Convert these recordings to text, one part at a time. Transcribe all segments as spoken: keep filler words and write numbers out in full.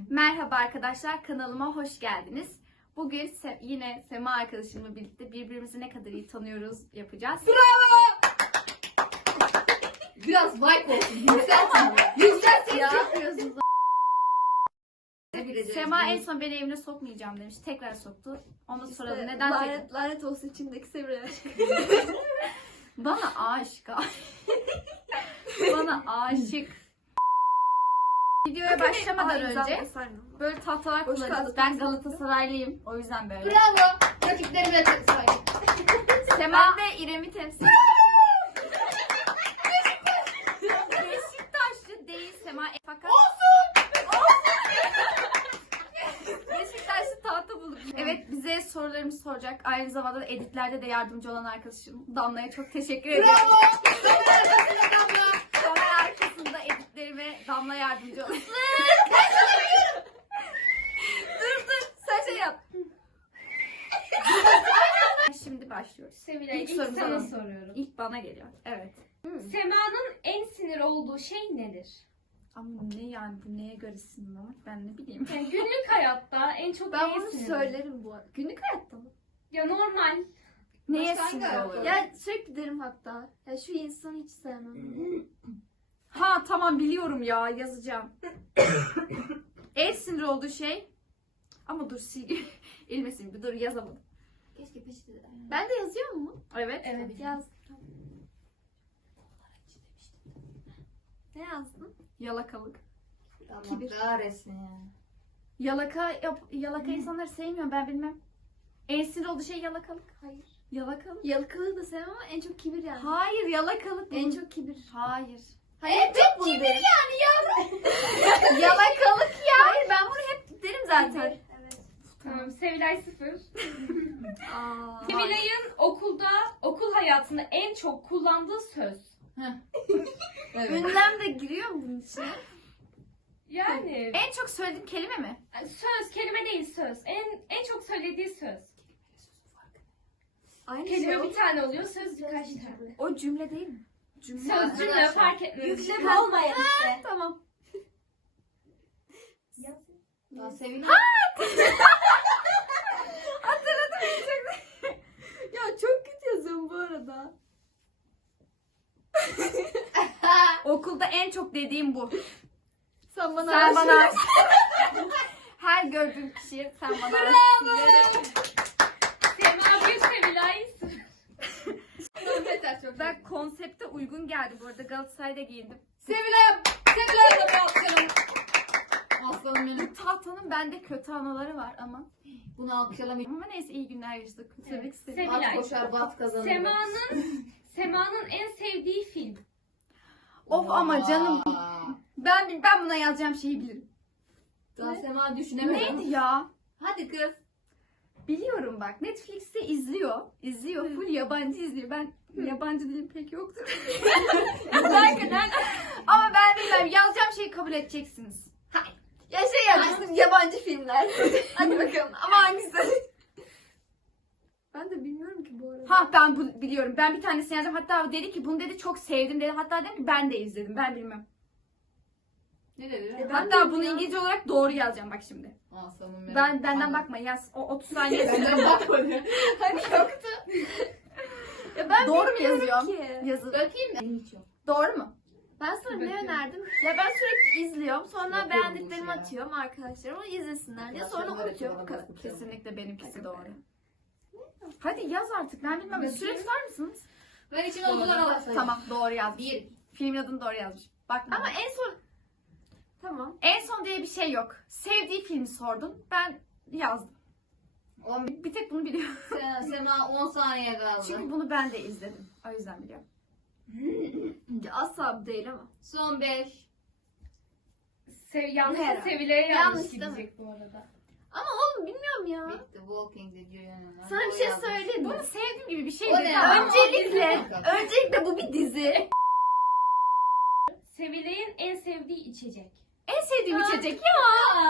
Merhaba arkadaşlar, kanalıma hoş geldiniz. Bugün Se- yine Sema arkadaşımla birlikte birbirimizi ne kadar iyi tanıyoruz yapacağız. Biraz vibe olsun. Yükseltin. Yükseltin ya. Yapıyorsunuz. Sema en son beni evine sokmayacağım demiş. Tekrar soktu. Ona soralım neden lanet, tekrar? lanet olsun içimdeki Sevilay aşkı. Bana aşık. Bana aşık. Videoya başlamadan önce böyle tahtalar Boş kullanacağız. kaldı. Ben Galatasaraylıyım. O yüzden böyle. Bravo. Rakiplerime de saygı. Sema Ben de İrem'i temsil Beşiktaşlı değil Sema fakat Beşiktaşlı tahta bulduk. Evet, bize sorularımızı soracak. Aynı zamanda da editlerde de yardımcı olan arkadaşım Damla'ya çok teşekkür ediyorum. Bravo. Kamera arkasında Damla. Kamera arkasında editlerime Damla yardımcı olsun. dur dur sen şey yap. Şimdi başlıyoruz. Sevilay, İlk ilk, sorumuzu sana alalım. soruyorum. İlk bana geliyor. Evet. Sema'nın en sinir olduğu şey nedir? Ama ne yani, bu neye göre sinirlenmek, ben ne bileyim. Yani günlük hayatta en çok Ben neye bunu sinir söylerim bu arada. Günlük hayatta mı? Ya normal. Neye Başka sinir hangi oluyor? Ya sürekli derim hatta. Ya şu insanı hiç sevmem. Ha tamam, biliyorum ya, yazacağım. En sinir olduğu şey. Ama dur sil. İlmesin bir dur, yazamadım. Keşke peşte de. Ben de yazıyor mu? Evet. Evet. Yaz. Ne yazdın? Yalakalık. Tamam. Kahretsin ya. Yalaka yap, yalaka insanları sevmiyorum, ben bilmem. En sinir olduğu şey yalakalık. Hayır. Yalakalık. Yalıkalığı da sevmem ama en çok kibir yani. Hayır, yalakalık. En çok kibir. Hayır. Hayır, çok bunu derim. Yalakalık ya. Hayır, ben bunu hep derim zaten. Evet. Tamam, Sevilay sıfır. Aa. Sevilay'ın okulda, okul hayatında en çok kullandığı söz. Evet. Ünlem de giriyor mu bunun içine? Yani En çok söylediğim kelime mi? söz, kelime değil söz. En en çok söylediği söz. Aynı Kelime şey bir tane oluyor, söz birkaç tane. O cümle değil mi? Cümle. Söz, cümle Arkadaşlar, fark etmez. Yükleme olmayan işte. Tamam. Ya Sevinay. Ya çok kötü yazıyorum bu arada. Okulda en çok dediğim bu. Sen bana Sen aşık. bana her gördüğüm kişiye sen bana aşıksın. Sema bir, Sevilay sıfır. Tamam, yeter çok. Ben konsepte uygun geldi bu arada. Galatasaray'da giyindim. Sevilay'a. Sevilay'a da bir alkışlayalım. Aslanım benim. Tahtanın bende kötü anıları var ama. Bunu alkışlayalım. Ama neyse, iyi günler yaşadık. Tebrik Evet, istedim. Sevilay. At koşar, bat kazanır. Sema'nın Sema'nın en sevdiği film. Of ama canım. Aa. Ben ben buna yazacağım şeyi bilirim. Daha Sema düşünemedi. Neydi ya? Hadi kız. Biliyorum bak. Netflix'te izliyor. İzliyor. Full yabancı izliyor. Ben yabancı dilim pek yoktur. Derken ama ben bilmem. Yazacağım şeyi kabul edeceksiniz. Ya şey yapacaksın, yabancı filmler. Hadi bakalım ama hangisi? Ben de bilmiyorum ki bu arada. Ha ben bu, biliyorum. Ben bir tanesini yazacağım. Hatta dedi ki bunu dedi çok sevdim dedi. Hatta dedim ki ben de izledim. Ben bilmem. Ne dedi? E, ben Hatta de bunu ya. İngilizce olarak doğru yazacağım bak şimdi. Aslanım benim. Ben benden Tamam. bakma yaz. O otuz saniye. Benden bakma. Hani yoktu. Ya ben Doğru mu bilmiyorum yazıyorum? ki. Yazı. Bakayım da. Hiç yok. Doğru mu? Ben sana ne Bakıyorum. önerdim? Ya ben sürekli izliyorum. Sonra Yapıyorum bu beğendiklerimi işi ya. atıyorum arkadaşlarıma izlesinler diye. Sonra Arkadaşlarım unutuyorum. Bu öğretiyor kadar. bana. Kesinlikle benimkisi doğru. Hadi yaz artık. Ben bilmem. Bakayım. Süre tutar mısınız? Ben içime olduğundan alasayım. Tamam, doğru yazmış. Bir. Filmin adını doğru yazmış. Bak Ama en son... Tamam. en son diye bir şey yok. Sevdiği filmi sordun. Ben yazdım. On, Bir tek bunu biliyorum. Se- Sema on saniye kaldı. Çünkü bunu ben de izledim. O yüzden biliyorum. Asla değil ama. Son beş. Sev, yanlış Herhalde. Sevilay'a yanlış, Yanlış değil mi? gidecek bu arada. Ama oğlum bilmiyorum ya. Bitti. Walking Dead diyor yanına. Sana bir şey söyleyeyim mi? Bunu sevdiğim gibi bir şey O değil. ne? Tamam. Öncelikle, Tamam. öncelikle bu bir dizi. Sevilay'ın en sevdiği içecek. En sevdiğim içecek ya.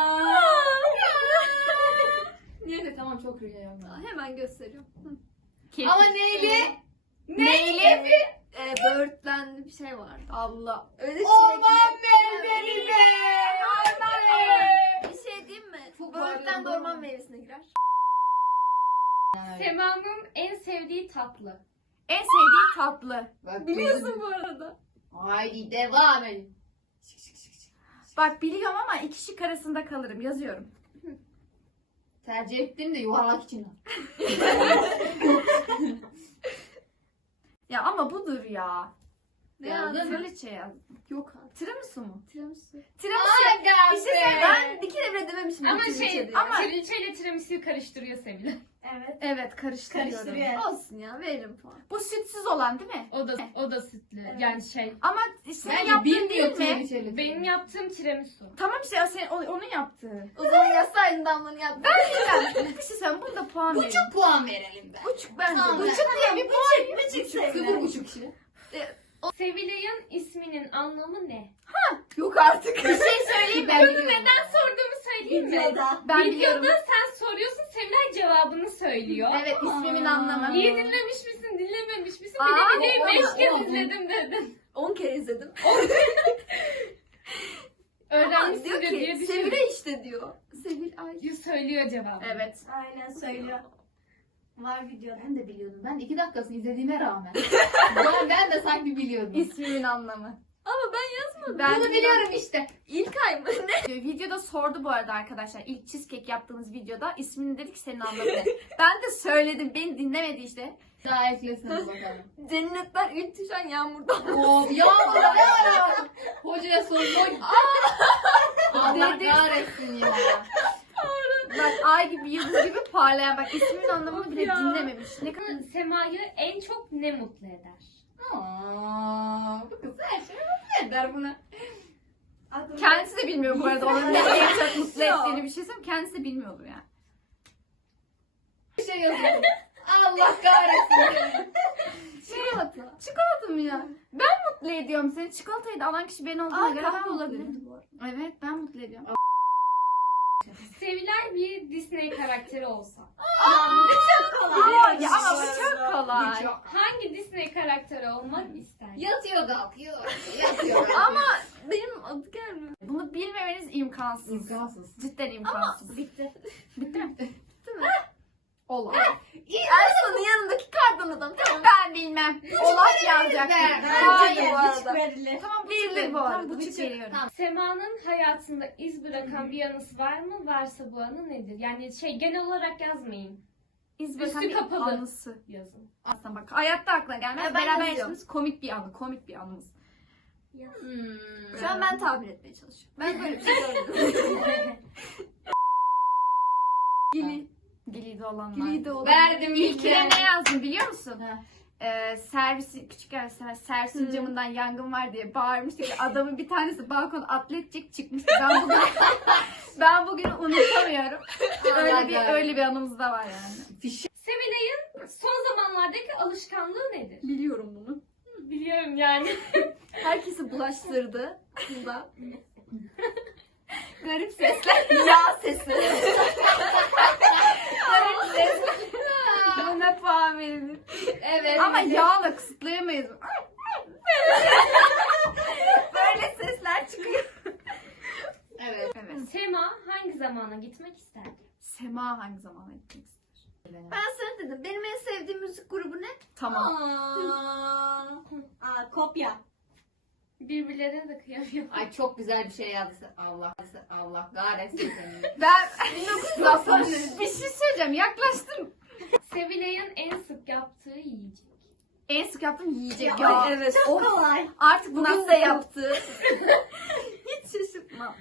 Neyse tamam çok rüya yapma. Hemen gösteriyorum. Kefir. Ama neyli? Neyli? Ee, böğürtlenli bir şey vardı. Allah. Öyle Orman çilekli- meyveli be! Aynen. Bir şey girer. Sema'nın en sevdiği tatlı. En sevdiği tatlı. Bak, Biliyorsun bu arada. Haydi devam edin. Bak biliyorum ama iki şık arasında kalırım. Yazıyorum. Tercih ettim de yuvarlak içinde. Ya ama budur ya. Ne Yazdın yazdın? mı? Kraliçe yazdım. Yok artık. Tiramisu mu? Tiramisu. Tiramisu. Aga Bir şey be. söyleyeyim. Ben bir kere bile dememişim. Ama bu şey, Türkçe'de. ama Trilce ile tiramisu'yu karıştırıyor Semile. Evet. Evet karıştırıyorum. Karıştırıyor. Olsun ya veririm puan. Bu sütsüz olan değil mi? O da o da sütlü. Evet. Yani şey. Ama senin Bence yaptığın bilmiyor değil mi? tehlikeli. Benim yaptığım tiramisu. Tamam işte sen o- onu yaptı. O zaman yazsaydın Damla'nın yaptığını. Ben bir şey söyleyeyim. Bunu da puan verin. Buçuk puan verelim be. Buçuk bence. Tamam, Buçuk diye bir puan. Buçuk Sıfır buçuk kişi. Sevilay'ın isminin anlamı ne? Yok artık. Bir şey söyleyeyim Ben mi? biliyorum. Neden sorduğumu söyleyeyim mi? Videoda. Ben Videoda biliyorum. sen soruyorsun, Sevilay cevabını söylüyor. Evet ismimin Aa. anlamı. İyi dinlemiş misin, dinlememiş misin? Aa, Bir de videoyu o- beş o- kez o- izledim dedin. on kere izledim. Ama Öğrenmişsin diyor diye ki düşündüm. Sevile işte diyor. Sevil ay. Diyor, söylüyor cevabı. Evet. Aynen söylüyor. Var videoda. Ben de biliyordum. Ben iki dakikasını izlediğime rağmen. ben, ben de sanki biliyordum. İsmimin anlamı. Ama ben yazmadım. Ben Bunu biliyorum işte. İlk ay mı? Ne? Videoda sordu bu arada arkadaşlar. İlk cheesecake yaptığınız videoda ismini dedik senin anlamı ne? Ben de söyledim. Beni dinlemedi işte. Daha eklesene bakalım. Cennetler ilk düşen yağmurdan. Oo, yağmur ne var? Hocaya sor. Hoca. Allah Dedim. kahretsin ya. Bak ay gibi yıldız gibi parlayan. Bak ismimin anlamını bile Ya. dinlememiş. Ne kadar... Sema'yı en çok ne mutlu eder? Aa, bu kız her şeyi mutlu eder bunu. Kendisi de bilmiyor bu arada. Onun ne en çok mutlu ettiğini bir şey söyleyeyim. Kendisi de bilmiyordur yani. Bir şey yazıyor. Allah kahretsin. Çikolata. Çikolata mı ya? Ben mutlu ediyorum seni. Çikolatayı da alan kişi ben olduğuna Aa göre ben kahve mutlu olabilirdi ediyorum. bu arada. Evet ben mutlu ediyorum. Sevilay bir Disney karakteri olsa Çok kolay. Aa, ya ama bu çok kolay. Bu çok. hangi Disney karakteri olmak ister? Yatıyor kalkıyor. Yatıyor kalkıyor. Ama benim adı gelmiyor. Bunu bilmemeniz imkansız. İmkansız. Cidden imkansız. Bitti. Bitti mi? Bitti mi? Olay. Ersan'ın yanındaki kardan adam. Tamam. Ben bilmem. Olay yazacak. ver. Hayır bu arada. verilir. Tamam buçuk Verilir veriyorum. bu arada. Tamam buçuk Buçuk. veriyorum. Tamam. Sema'nın hayatında iz bırakan bir anısı var mı? Varsa bu anı nedir? Yani şey genel olarak yazmayın. İz Üstü bakan bir kapalı. anısı. Yazın. Aslında bak hayatta aklına gelmez. Ya ben Beraber yazıyorum. yaşadığımız komik bir anı. Komik bir anımız. Hmm. Şu an ben tahmin etmeye çalışıyorum. Ben böyle bir şey görmedim. Gili. Gili'de olanlar. Gili'de olan. Verdim İlkine ilkine. ne yazdım biliyor musun? Ha. Ee, servisi küçük yer servisin Hı. camından yangın var diye bağırmıştı ki adamın bir tanesi balkon atletcik çıkmıştı. Ben bugün ben bugün unutamıyorum. öyle bir öyle bir anımız da var yani. Sevilay'ın son zamanlardaki alışkanlığı nedir? Biliyorum bunu. Biliyorum yani. Herkesi bulaştırdı. Bunda. Garip sesler. Yağ sesi. Garip ses. Buna puan verilir. Evet. Ama yağla kısıtlayamayız. Böyle sesler çıkıyor. Evet. Evet. Sema hangi zamana gitmek isterdi? Sema hangi zaman gitmek ister? Ben sana dedim. Benim en sevdiğim müzik grubu ne? Tamam. Aa, aa kopya. Birbirlerine de kıyamıyor. Ay çok güzel bir şey yazdı. Allah Allah kahretsin seni. Ben bin dokuz yüz altmış bir şey söyleyeceğim. Yaklaştım. Sevilay'ın en sık yaptığı yiyecek. En sık yaptığım yiyecek. Ya, Ya, evet. evet. Çok Of. kolay. Artık Bugün bugün de de yaptı. Hiç şaşırtmam.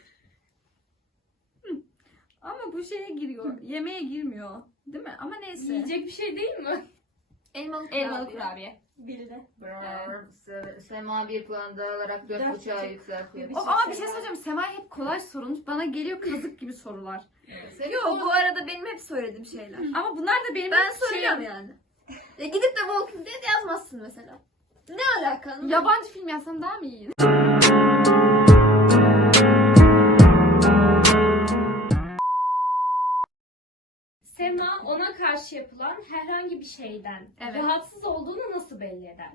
Hı. Ama bu şeye giriyor. Yemeğe girmiyor. Değil mi? Ama neyse. Yiyecek bir şey değil mi? Elmalı Elmalı kurabiye. kurabiye. Bildi. Brrr, Se- Sema bir puan daha alarak dört Dört buçuğa buçuk. yükseltiyor. Of, ama bir şey söyleyeceğim. Sema'ya hep kolay sorulmuş. Bana geliyor kazık gibi sorular. Yok bu arada benim hep söylediğim şeyler. Ama bunlar da benim Ben hep söylüyorum şeyim. yani. Ya gidip de Walking Dead yazmazsın mesela. Ne alakalı? Yabancı film yazsam daha mı iyi? Sema ona karşı yapılan herhangi bir şeyden Evet. rahatsız olduğunu nasıl belli eder?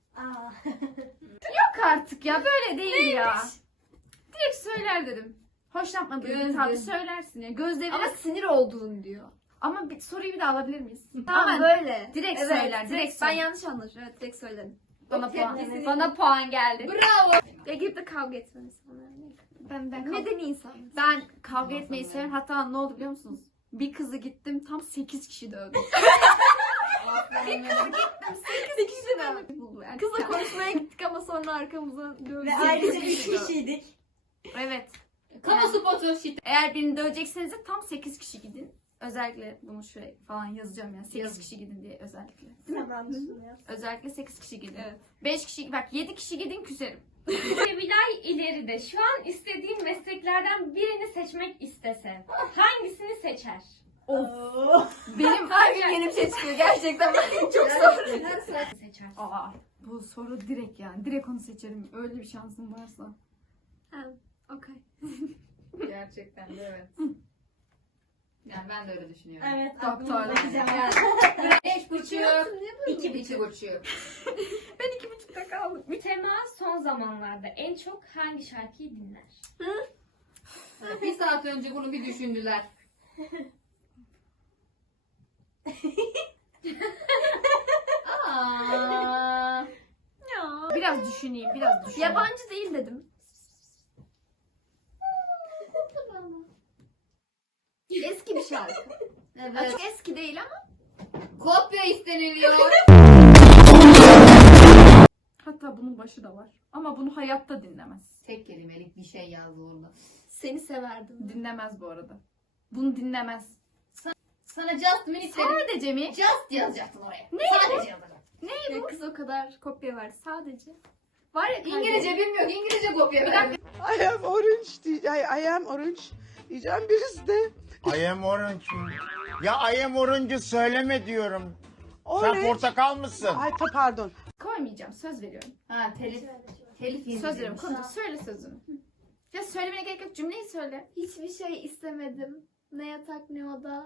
Aa. Yok artık ya. Böyle değil ya. Direkt söyler dedim. Hoşlanmadığın bir Gözleri. tavrı söylersin ya. Gözlerini Ama sinir olduğunu diyor. ama bir soruyu bir daha alabilir miyiz? Tamam Ama böyle. direkt Evet, söyler, direkt Ben söyle. yanlış anladım. Evet direkt söyledim. bana puan. Tepkisi- Bana puan geldi. Bravo. Ya gidip de kavga etmemiz. Ben ben kavga, Medeni insan. ben kavga etmeyi severim. Hatta ne oldu biliyor musunuz? Bir kızı gittim tam sekiz kişi dövdüm. sekiz kişi de. Yani Kızla konuşmaya gittik ama sonra arkamızdan dövdük. Ve ayrıca üç kişiydik. Evet. Kamu spotu şiddet. Eğer birini dövecekseniz de tam sekiz kişi gidin. Özellikle bunu şuraya falan yazacağım yani. sekiz kişi gidin diye özellikle. Tamam düşünüyorum. Özellikle sekiz kişi gidin. Evet. beş kişi bak yedi kişi gidin küserim. Sevilay ileride şu an istediğin mesleklerden birini seçmek istese hangisini seçer? Oo. Benim Her gün yeni bir şey çıkıyor gerçekten. Çok zor. Seçer. Aa, bu soru direkt yani. Direkt onu seçerim. Öyle bir şansım varsa. Ha, okey. Gerçekten de evet. Yani ben de öyle düşünüyorum. Evet. Doktor. aklımızdaki cevap. Beş buçuk. İki buçuk buçuk. Ben iki buçukta kaldım. Sema son zamanlarda en çok hangi şarkıyı dinler? Bir saat önce bunu bir düşündüler. Aa. Ya. Biraz düşüneyim, biraz düşüneyim. Yabancı değil dedim. Eski bir şarkı. Evet. Çok eski değil ama. Kopya isteniliyor. Hatta bunun başı da var. Ama bunu hayatta dinlemez. Tek kelimelik bir şey yazdı orada. Seni severdim. Dinlemez bu arada. Bunu dinlemez. Sana just minute dedim. Sadece mi? Just yazacaktın oraya. Ne? Sadece yazacaktın. Ya kız o kadar kopya verdi sadece. Var ya İngilizce bilmiyor. İngilizce kopya verdi. I am orange. diye- I, I am orange. Diyeceğim birisi de I am orange. Ya I am orange'ı söyleme diyorum. Sen orange. portakal mısın? Ay pa- pardon. Koymayacağım. Söz veriyorum. Ha telif. Telif yedi. Söz veriyorum. Konuş. Söyle sözünü. Ya söylemene gerek yok. Cümleyi söyle. hiçbir şey istemedim. Ne yatak ne oda.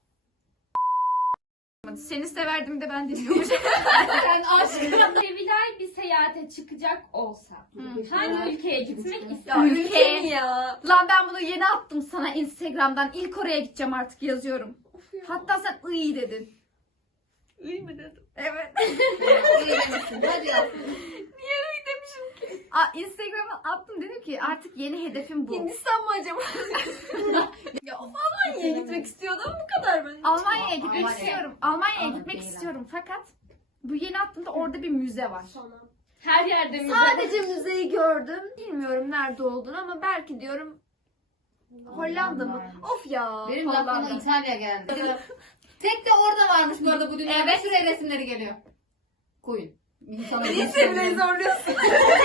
Seni severdim de ben dinliyormuşum. Sen aşk. Sevilay bir seyahate çıkacak olsa hangi ülkeye gitmek Ya ister? ülke mi ya? Lan ben bunu yeni attım sana Instagram'dan. İlk oraya gideceğim artık yazıyorum. Hatta sen iyi dedin. İyi mi dedim? Evet. İyi demişsin. Hadi yaz. Niye öyle demişim ki? Aa, Instagram'a attım dedim ki artık yeni hedefim bu. Hindistan mı acaba? ya of Almanya'ya gitmek istiyordum ama bu kadar ben. Almanya'ya gitmek Almanya. istiyorum. Almanya'ya Almanya gitmek değil istiyorum fakat bu yeni attığımda orada bir müze var. Her yerde mi? Sadece müzeyi gördüm. Bilmiyorum nerede olduğunu ama belki diyorum Hollanda mı? Of ya. Benim de aklıma Hollanda. İtalya geldi. Tek de orada varmış bu arada bu dünyada. Evet. Şuraya resimleri geliyor. Koyun. İnsana Niye seni beni zorluyorsun?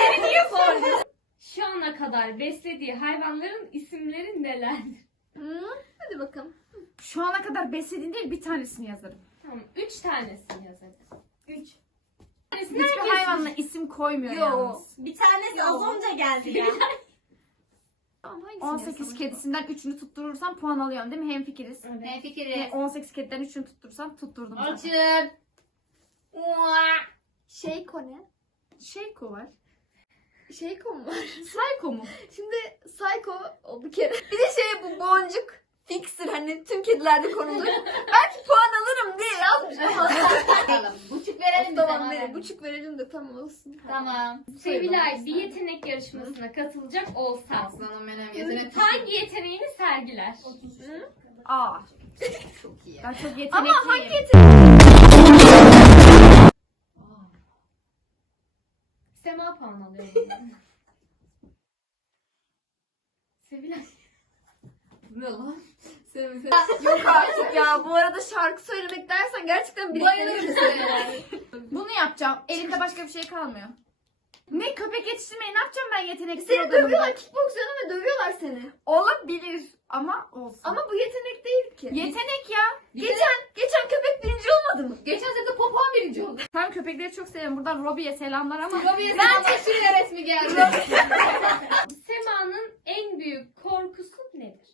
Şu ana kadar beslediği hayvanların isimleri nelerdir? Hı? Hadi bakalım. Şu ana kadar beslediğin değil bir tanesini yazarım. Tamam, üç tanesini yazarız. Üç. Tanesini Hiçbir herkes- hayvanla isim koymuyor Yo. yalnız. Bir tanesi az önce geldi ya. Tamam hangisini on sekiz yazsam kedisinden üçünü tutturursam puan alıyorum değil mi? Hemfikiriz. Evet. Ne Ve fikri? on sekiz kediden üçünü tutturursam tutturdum zaten. Açın. Şeyko ne? Şeyko var. Şeyko mu var? Psycho mu? Şimdi Psycho o bir kere. Bir de şey bu boncuk fiksir hani tüm kedilerde konulur. Belki puan alırım diye yazmış ama. Bakalım. Buçuk verelim mi Tamam sana? verin. Buçuk verelim de tam olsun. Tamam. Sevilay bir yetenek yarışmasına katılacak olsa Aslanım benim yetenek. hangi yeteneğini sergiler? Aa. Çok iyi. Ben çok yetenekliyim. Ama hangi Aa. Sema puan alıyor. bundan. Sevilay. Bu ne lan? Sen Yok artık ya. Bu arada şarkı söylemek dersen gerçekten Bayılırım biriktirirsin. seni. Bunu yapacağım. Elimde başka bir şey kalmıyor. Ne köpek yetiştirmeyi ne yapacağım ben yeteneksiz Seni adamım dövüyorlar. ben. Kickbox ve dövüyorlar seni. Olabilir ama olsun. Ama bu yetenek değil ki. yetenek ya. geçen geçen köpek birinci olmadı mı? Geçen sene Popoğan birinci oldu. Ben köpekleri çok seviyorum. Buradan Robbie'ye selamlar ama. Robi'ye sen şuraya resmi geldi. Sema'nın en büyük korkusu nedir?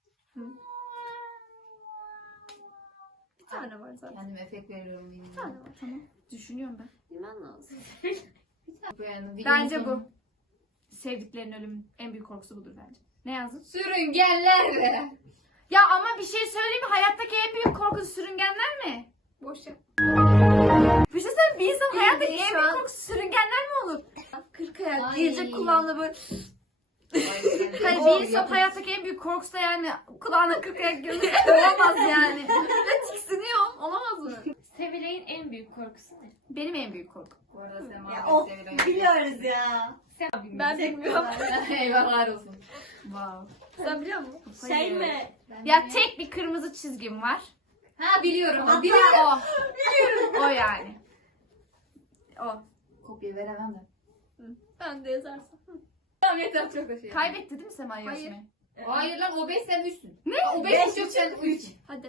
Bir tane var zaten. Kendime efekt veriyorum. Bir tane var. Tamam. Düşünüyorum ben. Bilmem lazım. Yani bir Bence insanın- bu. Sevdiklerinin ölümü en büyük korkusu budur bence. Ne yazdın? Sürüngenler be. Ya ama bir şey söyleyeyim mi? Hayattaki en büyük korkusu sürüngenler mi? Boş yap. Bir şey söyleyeyim mi? Bir insanın hayattaki Bildiğin en şu büyük an- korkusu sürüngenler mi olur? Kırk ayak Ay. gelecek kulağına böyle. Hayır Doğru, bir insan yapın. hayattaki en büyük korkusu da yani kulağına kırk ayak girmesi olamaz yani. Ben tiksiniyorum. Olamaz mı? Sevilay'ın en büyük korkusu ne? Benim en büyük korkum. Bu arada Sema Ya ve of Sevilay. biliyoruz ya. Sen bilmiyorum. Ben bilmiyorum. Eyvallah olsun. Wow. Sen biliyor musun? Şey mi? Ya tek bir kırmızı çizgim var. Ha biliyorum. Hatta- Biliyorum. O. O yani. O. Kopya veremem de. Ben de yazarsam. Tamam yeter çok da şey. Kaybetti değil mi Sema Hayır. yarışmayı? Hayır lan o beş sen üçsün. Ne? O beş Beş, yok sen üç. Hadi.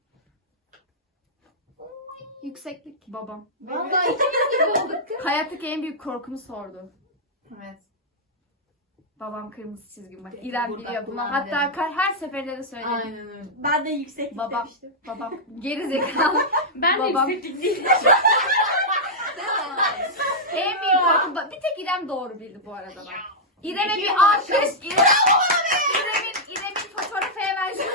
Yükseklik. Babam. Vallahi ikimiz gibi olduk kız. Hayattaki en büyük korkumu sordu. Evet. Babam kırmızı çizgim var. Peki, İrem buradan biliyor bunu. kullan Hatta dedim. kar- her seferinde de söyledim. Aynen öyle. Ben de yükseklik Babam. demiştim. Babam. Geri zekalı. Ben de Babam. yükseklik değilim. En büyük korkum. Bir tek İrem doğru bildi bu arada bak. İrem'e bir alkış. İrem, İrem'in, İrem'in fotoğrafı hemen şu.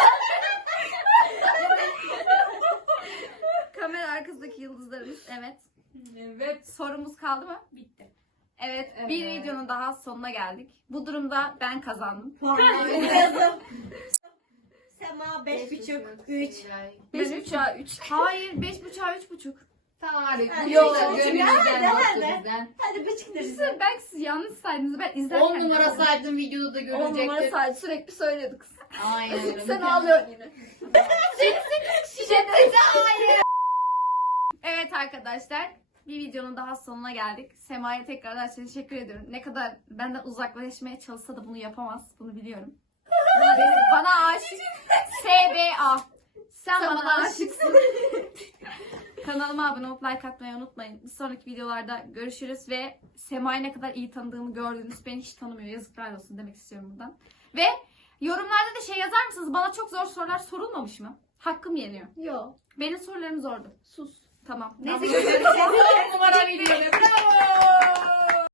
Kamera arkasındaki yıldızlarımız. Evet. Evet. Sorumuz kaldı mı? Bitti. Evet. Evet. Bir videonun daha sonuna geldik. Bu durumda ben kazandım. Puanlarımı yazdım. Sema beş buçuk, üç. beş uçağı üç. Hayır. Beş buçuğa üç buçuk. Tarih. Ha, Yok çok güzel. gönlümüzden Değil baktı mi? bizden. Hadi buçuk da bize. Size belki siz yanlış saydınız. Ben izlerken... on numara saydım videoda da On numara görülecektir. sadece sürekli söylüyorduk. Aynen öyle. Sen ağlıyorsun yine. Evet arkadaşlar. Bir videonun daha sonuna geldik. Sema'ya tekrardan teşekkür ediyorum. Ne kadar benden uzaklaşmaya çalışsa da bunu yapamaz. Bunu biliyorum. Benim, bana aşık. S B A. Sen, Sen bana, bana aşıksın. Kanalıma abone olup like atmayı unutmayın. Bir sonraki videolarda görüşürüz ve Sema'yı ne kadar iyi tanıdığımı gördünüz. Beni hiç tanımıyor. Yazıklar olsun demek istiyorum buradan. Ve yorumlarda da şey yazar mısınız? Bana çok zor sorular sorulmamış mı? Hakkım yeniyor. Yok. Benim sorularım zordu. Sus. Tamam. Neyse görüşürüz. on numara videoda. Bravo.